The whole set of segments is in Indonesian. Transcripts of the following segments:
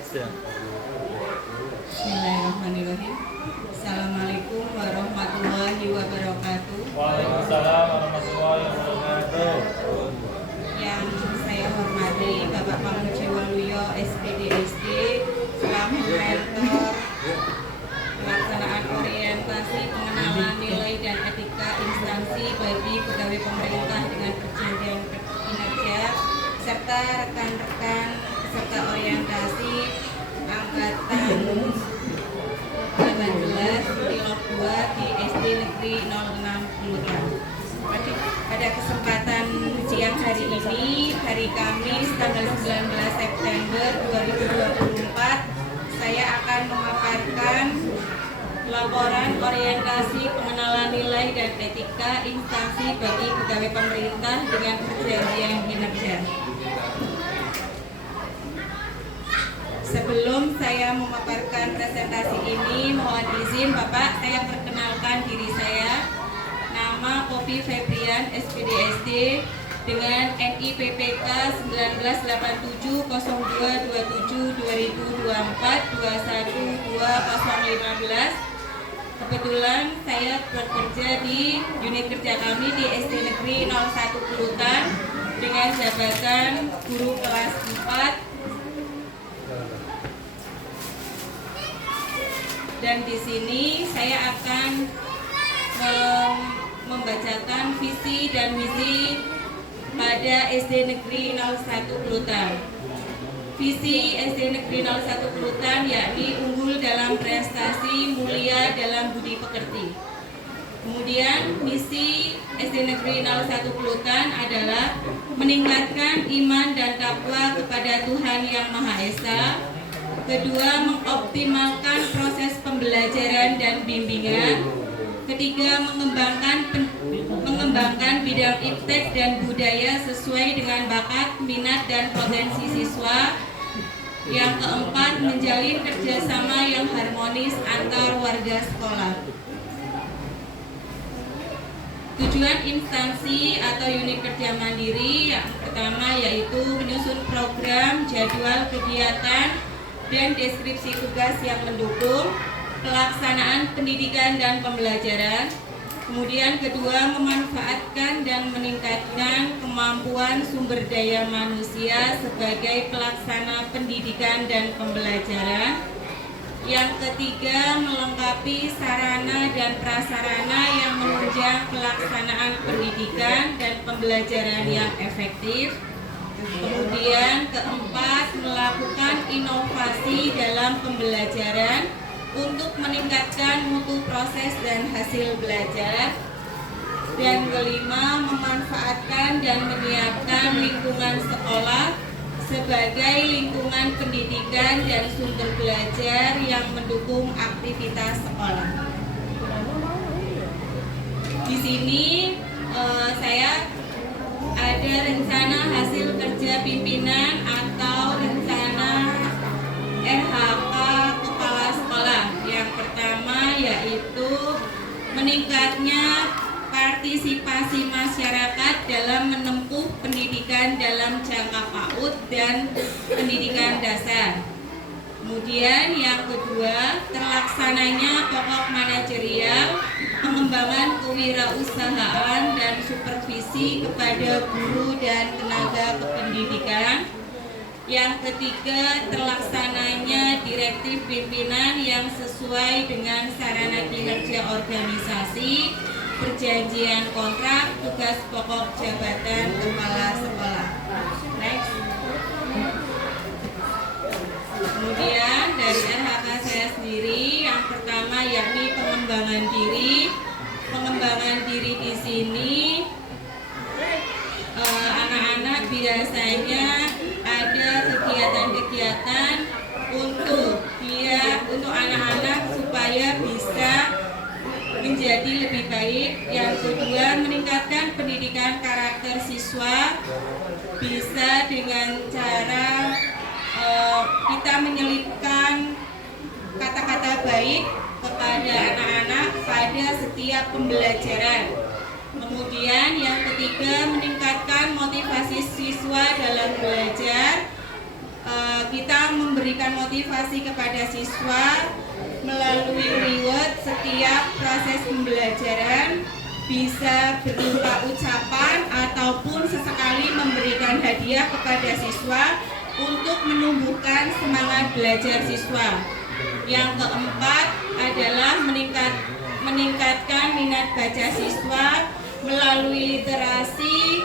Action. Bismillahirrahmanirrahim. Assalamualaikum warahmatullahi wabarakatuh. Waalaikumsalam warahmatullahi wabarakatuh. Yang saya hormati Bapak Pamuji Waluyo SPDSD selaku Rektor pelaksanaan orientasi pengenalan nilai dan etika instansi bagi pegawai pemerintah dengan perjanjian kinerja serta rekan-rekan peserta orientasi angkatan 18 pilot 2 di SD Negeri 06 Bulutan. Pada kesempatan siang hari ini, hari Kamis tanggal 19 September 2024, saya akan memaparkan laporan orientasi pengenalan nilai dan etika instansi bagi pegawai pemerintah dengan perjanjian kinerja. Sebelum saya memaparkan presentasi ini, mohon izin Bapak, saya perkenalkan diri saya. Nama Poppy Febrian, SPDSD dengan NIPPK 1987-2024-212-2015. Kebetulan saya bekerja di unit kerja kami di SD Negeri 01 Bulutan dengan jabatan guru kelas 4. Dan di sini saya akan membacakan visi dan misi pada SD Negeri 01 Bulutan. Visi SD Negeri 01 Bulutan yakni unggul dalam prestasi, mulia dalam budi pekerti. Kemudian misi SD Negeri 01 Bulutan adalah meningkatkan iman dan takwa kepada Tuhan Yang Maha Esa. Kedua, mengoptimalkan proses pembelajaran dan bimbingan. Ketiga, mengembangkan bidang iptek dan budaya sesuai dengan bakat, minat, dan potensi siswa. Yang keempat, menjalin kerjasama yang harmonis antar warga sekolah. Tujuan instansi atau unit kerja mandiri yang pertama yaitu menyusun program, jadwal kegiatan, dan deskripsi tugas yang mendukung pelaksanaan pendidikan dan pembelajaran. Kemudian kedua, memanfaatkan dan meningkatkan kemampuan sumber daya manusia sebagai pelaksana pendidikan dan pembelajaran. Yang ketiga, melengkapi sarana dan prasarana yang menunjang pelaksanaan pendidikan dan pembelajaran yang efektif. Kemudian keempat, melakukan inovasi dalam pembelajaran untuk meningkatkan mutu proses dan hasil belajar. Dan kelima, memanfaatkan dan menyiapkan lingkungan sekolah sebagai lingkungan pendidikan dan sumber belajar yang mendukung aktivitas sekolah. Di sini saya ada rencana hasil kerja pimpinan atau rencana RHK kepala sekolah. Yang pertama yaitu meningkatnya partisipasi masyarakat dalam menempuh pendidikan dalam jangka PAUD dan pendidikan dasar. Kemudian yang kedua, terlaksananya pokok manajerial, pengembangan kewirausahaan dan supervisi kepada guru dan tenaga kependidikan. Yang ketiga, terlaksananya direktif pimpinan yang sesuai dengan sarana kinerja organisasi, perjanjian kontrak, tugas pokok jabatan kepala sekolah. Next. Kemudian dari RHK saya sendiri, yang pertama yakni pengembangan diri. Pengembangan diri di sini anak-anak biasanya ada kegiatan-kegiatan untuk anak-anak supaya bisa menjadi lebih baik. Yang kedua, meningkatkan pendidikan karakter siswa bisa dengan cara kita menyelipkan kata-kata baik kepada anak-anak pada setiap pembelajaran. Kemudian yang ketiga, meningkatkan motivasi siswa dalam belajar kita memberikan motivasi kepada siswa melalui reward setiap proses pembelajaran, bisa berupa ucapan ataupun sesekali memberikan hadiah kepada siswa untuk menumbuhkan semangat belajar siswa. Yang keempat adalah meningkatkan minat baca siswa melalui literasi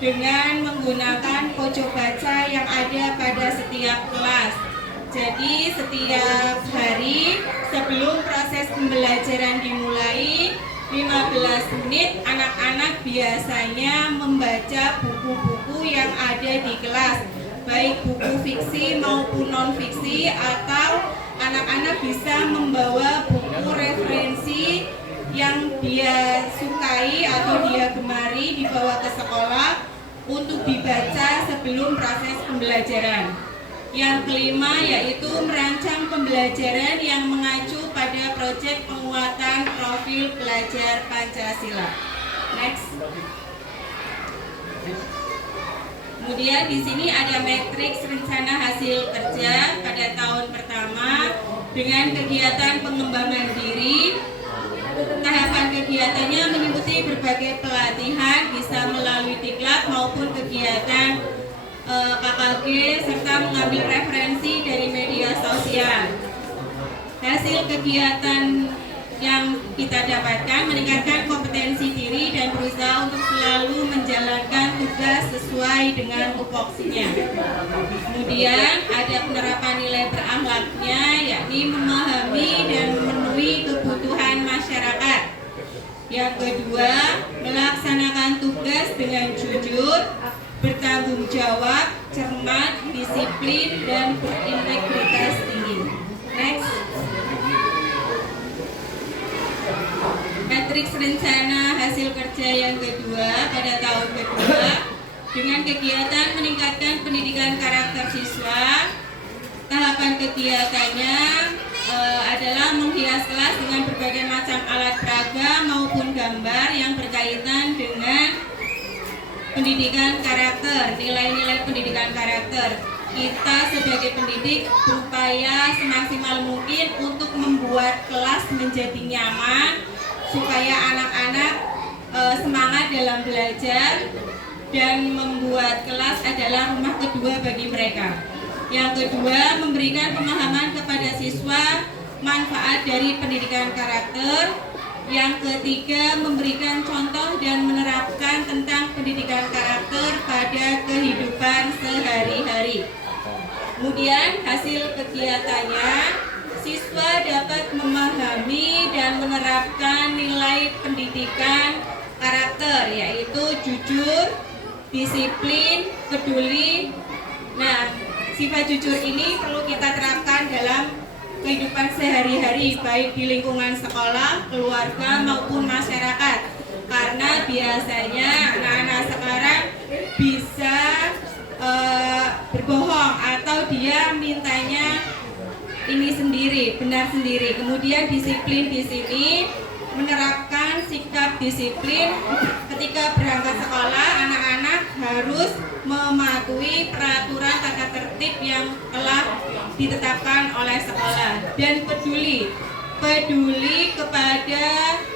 dengan menggunakan pojok baca yang ada pada setiap kelas. Jadi setiap hari sebelum proses pembelajaran dimulai 15 menit anak-anak biasanya membaca buku-buku yang ada di kelas, baik buku fiksi maupun non-fiksi, atau anak-anak bisa membawa buku referensi yang dia sukai atau dia gemari dibawa ke sekolah untuk dibaca sebelum proses pembelajaran. Yang kelima yaitu merancang pembelajaran yang mengacu pada proyek penguatan profil pelajar Pancasila. Next. Kemudian di sini ada matriks rencana hasil kerja pada tahun pertama dengan kegiatan pengembangan diri. Tahapan kegiatannya mengikuti berbagai pelatihan, bisa melalui diklat maupun kegiatan KKG, serta mengambil referensi dari media sosial. Hasil kegiatan yang kita dapatkan meningkatkan kompetensi diri dan berusaha untuk selalu menjalankan tugas sesuai dengan tupoksinya. Kemudian ada penerapan nilai berakhlaknya, yakni memahami dan memenuhi kebutuhan masyarakat. Yang kedua, melaksanakan tugas dengan jujur, bertanggung jawab, cermat, disiplin, dan berintegritas tinggi. Next. Matriks rencana hasil kerja yang kedua pada tahun kedua dengan kegiatan meningkatkan pendidikan karakter siswa. Tahapan kegiatannya adalah menghias kelas dengan berbagai macam alat peraga maupun gambar yang berkaitan dengan pendidikan karakter, nilai-nilai pendidikan karakter. Kita sebagai pendidik berupaya semaksimal mungkin untuk membuat kelas menjadi nyaman supaya anak-anak semangat dalam belajar dan membuat kelas adalah rumah kedua bagi mereka. Yang kedua, memberikan pemahaman kepada siswa manfaat dari pendidikan karakter. Yang ketiga, memberikan contoh dan menerapkan tentang pendidikan karakter pada kehidupan sehari-hari. Kemudian hasil kegiatannya, siswa dapat memahami dan menerapkan nilai pendidikan karakter, yaitu jujur, disiplin, peduli. Nah, sifat jujur ini perlu kita terapkan dalam kehidupan sehari-hari, baik di lingkungan sekolah, keluarga maupun masyarakat. Karena biasanya anak-anak sekarang bisa berbohong atau dia mintanya ini sendiri, benar sendiri. Kemudian disiplin di sini menerapkan sikap disiplin ketika berangkat sekolah. Anak-anak harus mematuhi peraturan tata tertib yang telah ditetapkan oleh sekolah. Dan peduli kepada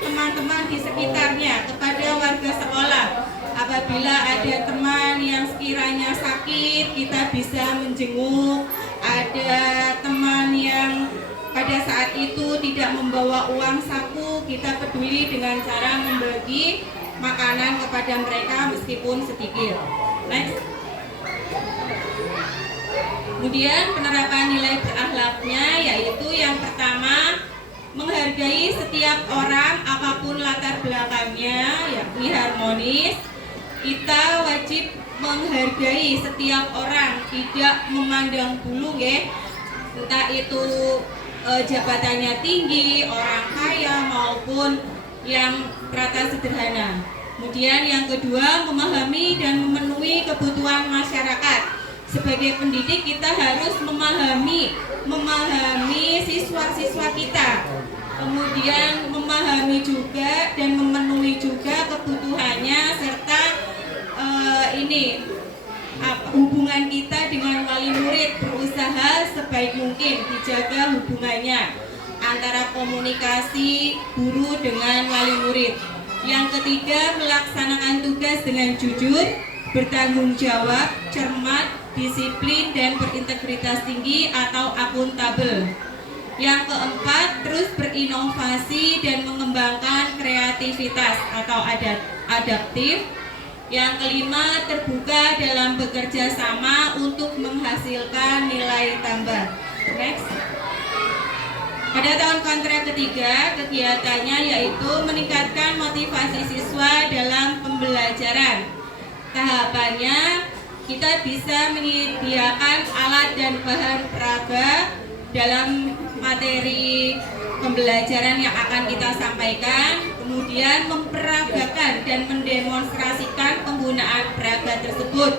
teman-teman di sekitarnya, kepada warga sekolah. Apabila ada teman yang sekiranya sakit, kita bisa menjenguk. Ada teman yang pada saat itu tidak membawa uang saku, kita peduli dengan cara membagi makanan kepada mereka meskipun sedikit. Next. Kemudian penerapan nilai berakhlaknya, yaitu yang pertama, menghargai setiap orang apapun latar belakangnya, yakni harmonis. Kita wajib menghargai setiap orang, tidak memandang bulu, entah itu jabatannya tinggi, orang kaya maupun yang rata sederhana. Kemudian yang kedua, memahami dan memenuhi kebutuhan masyarakat. Sebagai pendidik kita harus memahami siswa-siswa kita. Kemudian memahami juga dan memenuhi juga kebutuhannya, serta hubungan kita dengan wali murid, berusaha sebaik mungkin dijaga hubungannya antara komunikasi guru dengan wali murid. Yang ketiga, melaksanakan tugas dengan jujur, bertanggung jawab, cermat, disiplin, dan berintegritas tinggi atau akuntabel. Yang keempat, terus berinovasi dan mengembangkan kreativitas atau adaptif. Yang kelima, terbuka dalam bekerja sama untuk menghasilkan nilai tambah. Next. Pada tahun kontrak ketiga, kegiatannya yaitu meningkatkan motivasi siswa dalam pembelajaran. Tahapannya, kita bisa menyediakan alat dan bahan peraga dalam materi pembelajaran yang akan kita sampaikan, kemudian memperagakan dan mendemonstrasikan penggunaan peraga tersebut.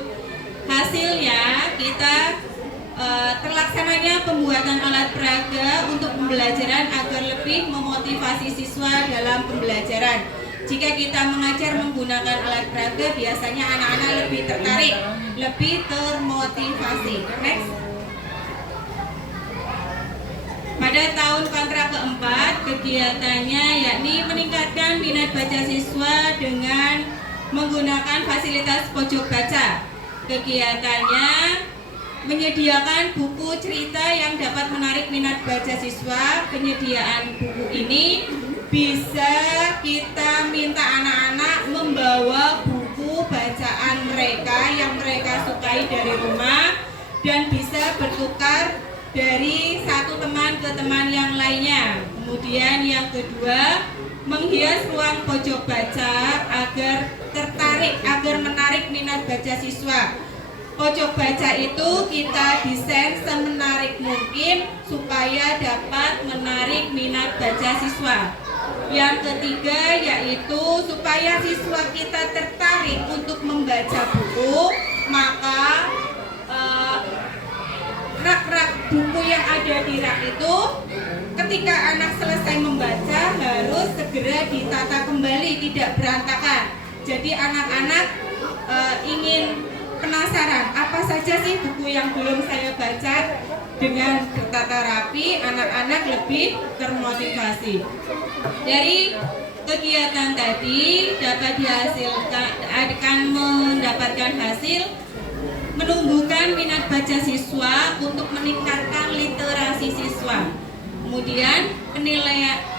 Hasilnya, kita terlaksananya pembuatan alat peraga untuk pembelajaran agar lebih memotivasi siswa dalam pembelajaran. Jika kita mengajar menggunakan alat peraga, biasanya anak-anak lebih tertarik, lebih termotivasi. Next. Pada tahun kontrak keempat, kegiatannya yakni meningkatkan minat baca siswa dengan menggunakan fasilitas pojok baca. Kegiatannya menyediakan buku cerita yang dapat menarik minat baca siswa. Penyediaan buku ini bisa kita minta anak-anak membawa buku bacaan mereka yang mereka sukai dari rumah dan bisa bertukar dari satu teman ke teman yang lainnya. Kemudian yang kedua, menghias ruang pojok baca agar menarik minat baca siswa. Pojok baca itu kita desain semenarik mungkin supaya dapat menarik minat baca siswa. Yang ketiga yaitu supaya siswa kita tertarik untuk membaca buku, maka rak-rak buku yang ada di rak itu ketika anak selesai membaca harus segera ditata kembali, tidak berantakan. Jadi anak-anak ingin penasaran apa saja sih buku yang belum saya baca. Dengan tertata rapi, anak-anak lebih termotivasi. Dari kegiatan tadi dapat dihasilkan, akan mendapatkan hasil menumbuhkan minat baca siswa untuk meningkatkan literasi siswa. Kemudian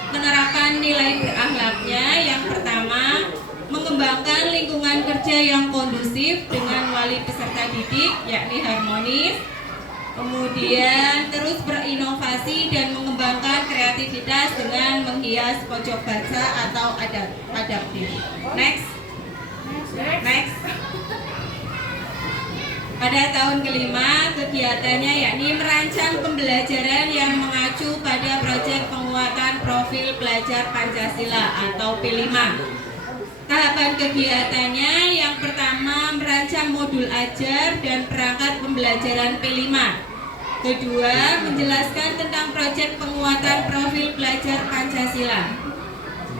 penerapan nilai berakhlaknya yang pertama, mengembangkan lingkungan kerja yang kondusif dengan wali peserta didik yakni harmonis. Kemudian terus berinovasi dan mengembangkan kreativitas dengan menghias pojok baca atau adaptif. Next. Pada tahun kelima, kegiatannya yakni merancang pembelajaran yang mengacu pada proyek penguatan profil pelajar Pancasila atau P5. Tahapan kegiatannya yang pertama, merancang modul ajar dan perangkat pembelajaran P5. Kedua, menjelaskan tentang proyek penguatan profil pelajar Pancasila.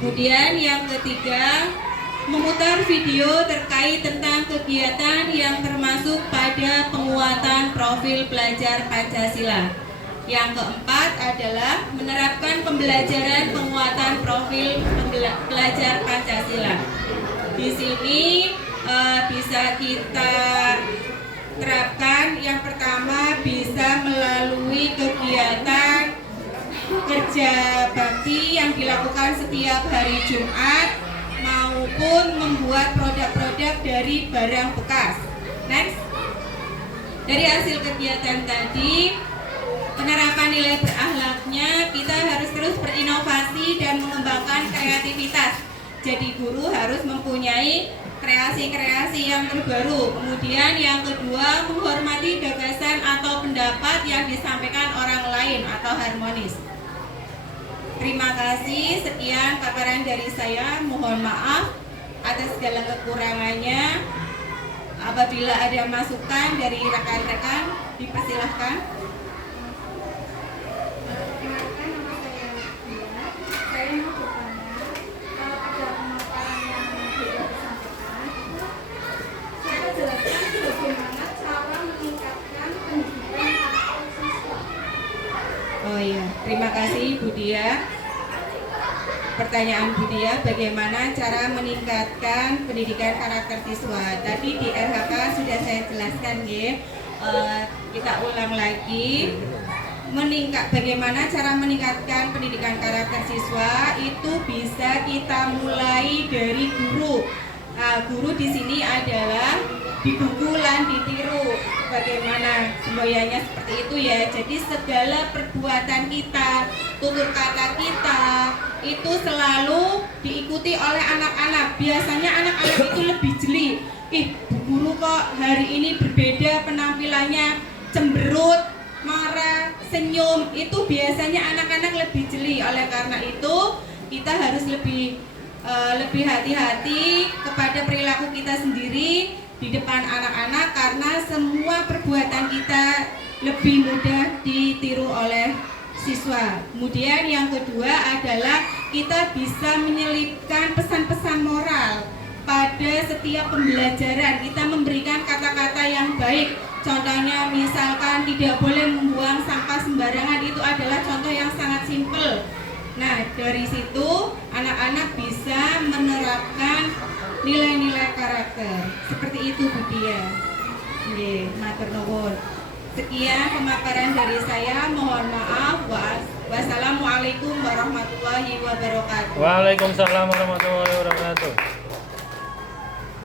Kemudian yang ketiga, memutar video terkait tentang kegiatan yang termasuk pada penguatan profil pelajar Pancasila. Yang keempat adalah menerapkan pembelajaran penguatan profil pelajar Pancasila. Di sini bisa kita terapkan, yang pertama bisa melalui kegiatan kerja bakti yang dilakukan setiap hari Jumat maupun membuat produk-produk dari barang bekas. Next. Dari hasil kegiatan tadi, penerapan nilai berakhlaknya, kita harus terus berinovasi dan mengembangkan kreativitas. Jadi guru harus mempunyai kreasi-kreasi yang terbaru. Kemudian yang kedua, menghormati gagasan atau pendapat yang disampaikan orang lain atau harmonis. Terima kasih, sekian paparan dari saya. Mohon maaf atas segala kekurangannya. Apabila ada masukan dari rekan-rekan, dipersilahkan. Jelaskan bagaimana Oh iya, terima kasih Bu Dia. Pertanyaan Bu Dia, bagaimana cara meningkatkan pendidikan karakter siswa? Tadi di RHK sudah saya jelaskan ya. Kita ulang lagi. Bagaimana cara meningkatkan pendidikan karakter siswa? Itu bisa kita mulai dari guru. Guru di sini adalah di buku lan ditiru. Bagaimana semboyannya seperti itu ya. Jadi segala perbuatan kita, tutur kata kita itu selalu diikuti oleh anak-anak. Biasanya anak-anak itu lebih jeli. Bu guru kok hari ini berbeda penampilannya, cemberut, marah, senyum. Itu biasanya anak-anak lebih jeli. Oleh karena itu kita harus lebih hati-hati kepada perilaku kita sendiri di depan anak-anak, karena semua perbuatan kita lebih mudah ditiru oleh siswa. Kemudian yang kedua adalah kita bisa menyelipkan pesan-pesan moral pada setiap pembelajaran. Kita memberikan kata-kata yang baik. Contohnya misalkan tidak boleh membuang sampah sembarangan, itu adalah contoh yang sangat simpel. Nah, dari situ anak-anak bisa menerapkan nilai-nilai karakter. Seperti itu Bu Dia. Nggih, matur nuwun. Sekian pemaparan dari saya. Mohon maaf. Wassalamualaikum warahmatullahi wabarakatuh. Waalaikumsalam warahmatullahi wabarakatuh.